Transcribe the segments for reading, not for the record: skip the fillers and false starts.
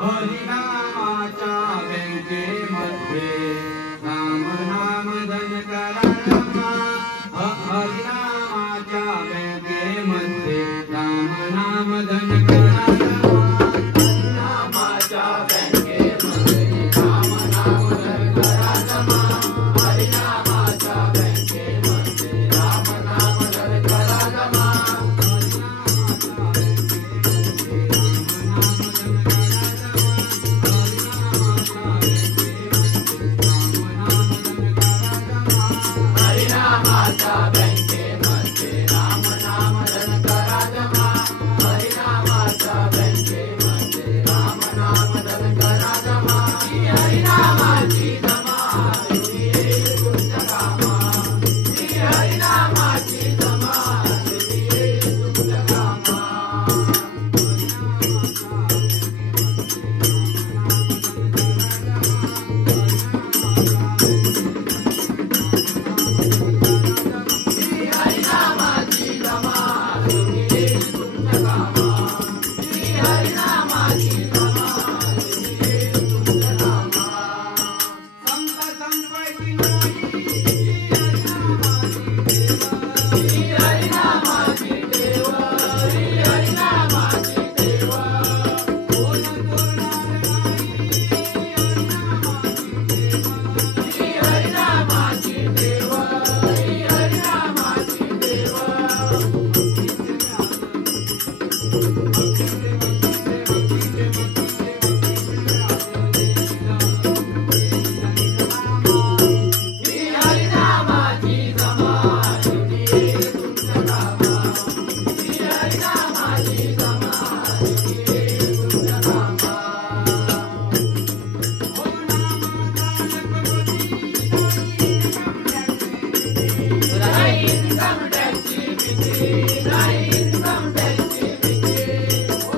हरिनामाच्या बँकेमध्ये राम नाम धन करा जमा हरिनामाच्या बँकेमध्ये राम नाम धन करा जमा हरिनामाच्या बँकेमध्ये राम नाम धन करा जमा हरिनामाच्या बँकेमध्ये राम नाम धन करा जमा हरिनामाच्या बँकेमध्ये राम नाम धन करा जमा हरिनामाच्या बँकेमध्ये राम नाम धन करा जमा ही हरिनामाची जमा येईल तुमच्या कामा ही हरिनामाची जमा येईल तुमच्या कामा हरिनामाची जमा येईल तुमच्या कामा ही हरिनामाची जमा येईल तुमच्या कामा संत संपत्ती नाही ही हरिनामाची देव ही हरिनामाची देव कोण तोडणार नाही ही हरिनामाची देव ही हरिनामाची देव ही हरिनामाची जमा येईल तुमच्या कामा ही हरिनामाची जमा येईल तुमच्या कामा हो नाही इन्कम टॅक्सची भीती नाही इन्कम टॅक्सची भीती हो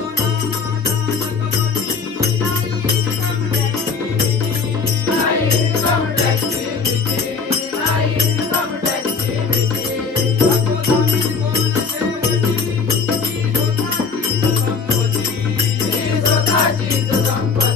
नाही इन्कम टॅक्सची भीती नाही इन्कम टॅक्सची भीती ही स्वतःचीच संपत्ती